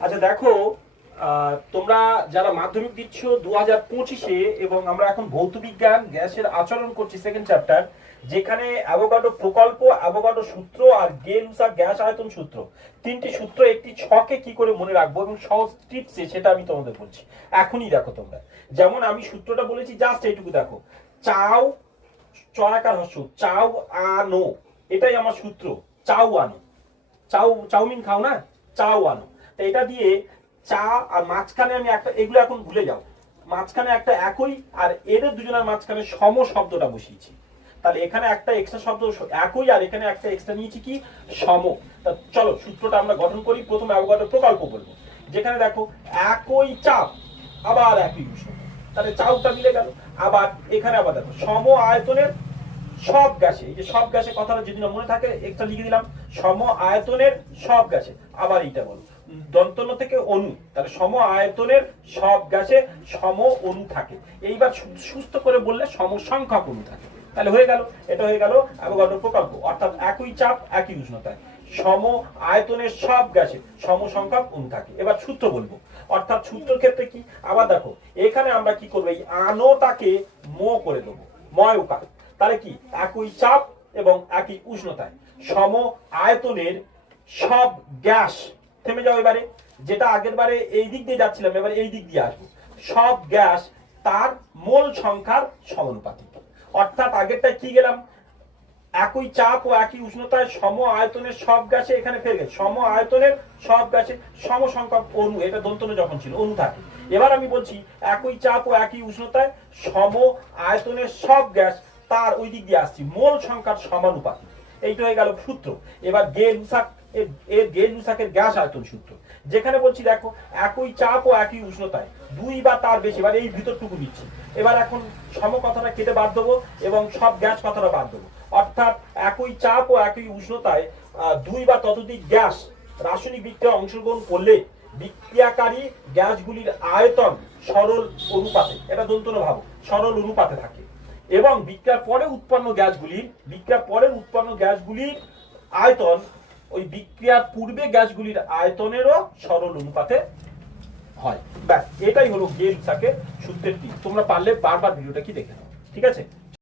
আচ্ছা দেখো তোমরা যারা মাধ্যমিক দিচ্ছ দু হাজার পঁচিশে এবং আমরা এখন ভৌত বিজ্ঞান গ্যাসের আচরণ করছি সেকেন্ড চ্যাপ্টার যেখানে অ্যাভোগাডো প্রকল্প অ্যাভোগাডো সূত্র আর গেলুসা গ্যাস আয়তন সূত্র, তিনটি সূত্র একটি ছকে কি করে মনে রাখব এবং সহজ টিপসে সেটা আমি তোমাদের বলছি। এখনই দেখো তোমরা। যেমন আমি সূত্রটা বলেছি জাস্ট এইটুকু দেখো। চাও চয়াকার হস্য, চাও আনো এটাই আমার সূত্র, চাও আনো চাউ, চাউমিন খাও না, চাও আনো। এটা দিয়ে চা আর মাঝখানে আমি একটা, এগুলো এখন ভুলে যাও। মাঝখানে একটা একই আর এদের দুজনের মাঝখানে সম শব্দটা বসিয়েছি। তাহলে এখানে একটা এক্সট্রা শব্দ একই আর এখানে একটা এক্সট্রা নিয়েছি কি? সম। তা চলো, সূত্রটা আমরা গঠন করি, প্রথম অ্যাভোগাড্রো প্রকল্প বলব। যেখানে দেখো, একই চাপ, আবার একই উষ্ণতা তাহলে চাউটা মিলে গেল। আবার এখানে আবার দেখো, সম আয়তনের সব গ্যাসে, এই যে সব গ্যাসে কথাটা যদি মনে থাকে একটা লিখে দিলাম, সম আয়তনের সব গ্যাসে। আবার এইটা বলো, দন্তন্য থেকে অণু, তাহলে সম আয়তনের সব গ্যাসে সম অণু থাকে। এইবার সুস্থ করে বললে সম সংখ্যক অণু থাকে। তাহলে হয়ে গেল, এটা হয়ে গেল অ্যাভোগাড্রো প্রকল্প, অর্থাৎ একই চাপ, একই উষ্ণতায়। সম আয়তনের সব গ্যাসে সম সংখ্যক অণু থাকে। এবার সূত্র বলব, অর্থাৎ সূত্রের ক্ষেত্রে কি? আবার দেখো, এখানে আমরা কি করব? এই আনোটাকে মো করে দেবো, ময় উকার। তাহলে কি? একই চাপ এবং একই উষ্ণতায়। সম আয়তনের সব গ্যাস থেমে যাও এবারে, যেটা আগের বারে এই দিক দিয়ে যাচ্ছিলাম, এবারে এই দিক দিয়ে আসব। সব গ্যাস তার মোল সংখ্যার সমানুপাতিক। অর্থাৎ আগেরটা কি গেলাম? একই চাপ ও একই উষ্ণতায় সম আয়তনের সব গ্যাসে এখানে ফেলে গেছে। সম আয়তনের সব গ্যাসে সম সংখ্যক অণু, এটা দন্তনে যখন ছিল, অণু থাকে। এবার আমি বলছি, একই চাপ ও একই উষ্ণতায় সম আয়তনের সব গ্যাস তার ওই দিক দিয়ে আসছি। মোল সংখ্যার সমানুপাতিক। এইটা হয়ে গেল সূত্র। এবার গে লুসাক এর- গে লুসাকের গ্যাস আয়তন সূত্র। যেখানে বলছি, দেখো, একই চাপ ও একই উষ্ণতায়। দুই বা তার বেশি, এবার এই ভিতরটুকু নিচ্ছি। এবার এখন সম কথাটা কেটে বাদ দেবো এবং সব গ্যাস কথাটা বাদ দেবো। অর্থাৎ একই চাপ ও একই উষ্ণতায় দুই বা ততোধিক গ্যাস রাসায়নিক বিক্রিয়া অংশগ্রহণ করলে বিক্রিয়াকারী গ্যাসগুলির আয়তন সরল অনুপাতে, এটা দন্তন ভাব, সরল অনুপাতে থাকে। এবং বিক্রিয়ার পরে উৎপন্ন গ্যাসগুলি, বিক্রিয়ার পরে উৎপন্ন গ্যাসগুলির আয়তন, ওই বিক্রিয়ার পূর্বে গ্যাসগুলির আয়তনেরও সরল অনুপাতে হয়। ব্যাস, এটাই হলো গেল থাকে সূত্রের টিপ তোমরা পারলে বারবার ভিডিওটা কি দেখে নাও, ঠিক আছে?